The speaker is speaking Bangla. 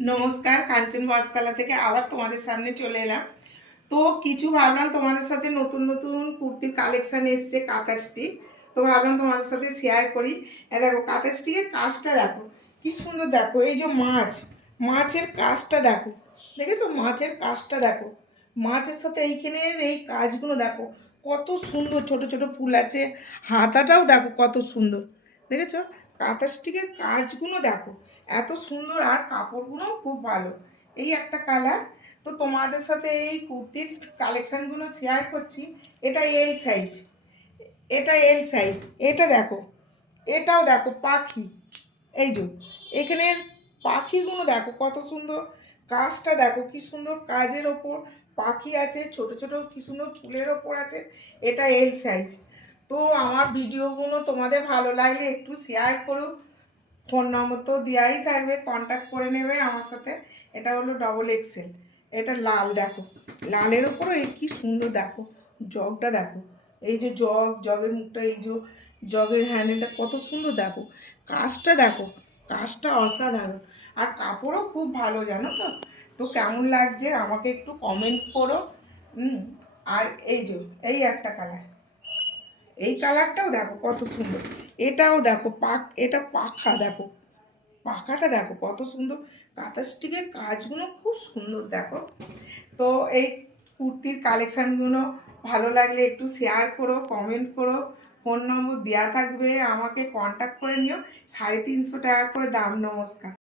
নমস্কার, কাঞ্চন বস্ত্রালয় থেকে আবার তোমাদের সামনে চলে এলাম। তো কিছু ভাবলাম তোমাদের সাথে, নতুন নতুন কুর্তির কালেকশান এসছে কাঁথা স্টিক। তো ভাবলাম তোমাদের সাথে শেয়ার করি। দেখো কাঁথা স্টিকের কাজটা দেখো কি সুন্দর। দেখো এই যে মাছের কাজটা দেখো, দেখেছো মাছের কাজটা দেখো। মাছের সাথে এইখানের এই কাজগুলো দেখো কত সুন্দর, ছোট ছোট ফুল আছে। হাতাটাও দেখো কত সুন্দর, দেখেছো। কাঁথা স্টিকের কাজগুলো দেখো এত সুন্দর, আর কাপড়গুলোও খুব ভালো। এই একটা কালার। তো তোমাদের সাথে এই কুর্তির কালেকশানগুলো শেয়ার করছি। এটা এল সাইজ, এটা এল সাইজ। এটা দেখো, এটাও দেখো পাখি। এই যে এখানের পাখিগুলো দেখো কত সুন্দর। কাজটা দেখো কি সুন্দর, কাজের ওপর পাখি আছে, ছোট ছোট কি সুন্দর ফুলের ওপর আছে। এটা এল সাইজ। তো আমার ভিডিওগুলো তোমাদের ভালো লাগলে একটু শেয়ার করো। ফোন নম্বর তো দেওয়াই থাকবে, কন্ট্যাক্ট করে নেবে আমার সাথে। এটা হলো ডবল এক্সেল। এটা লাল দেখো, লালের ওপরে কি সুন্দর দেখো। জগটা দেখো, এই যে জগের মুখটা, এই যে জগের হ্যান্ডেলটা কত সুন্দর দেখো। কাজটা দেখো, কাজটা অসাধারণ। আর কাপড়ও খুব ভালো, জানো তো। তো কেমন লাগছে আমাকে একটু কমেন্ট করো। আর এই যে এই একটা কালার, এই কালারটাও দেখো কত সুন্দর। এটাও দেখো এটা পাখা দেখো, পাখাটা দেখো কত সুন্দর। কাঁথা স্টিকের কাজগুলো খুব সুন্দর দেখো। তো এই কুর্তির কালেকশানগুলো ভালো লাগলে একটু শেয়ার করো, কমেন্ট করো। ফোন নম্বর দেওয়া থাকবে, আমাকে কন্ট্যাক্ট করে নিও। 350 টাকা করে দাম। নমস্কার।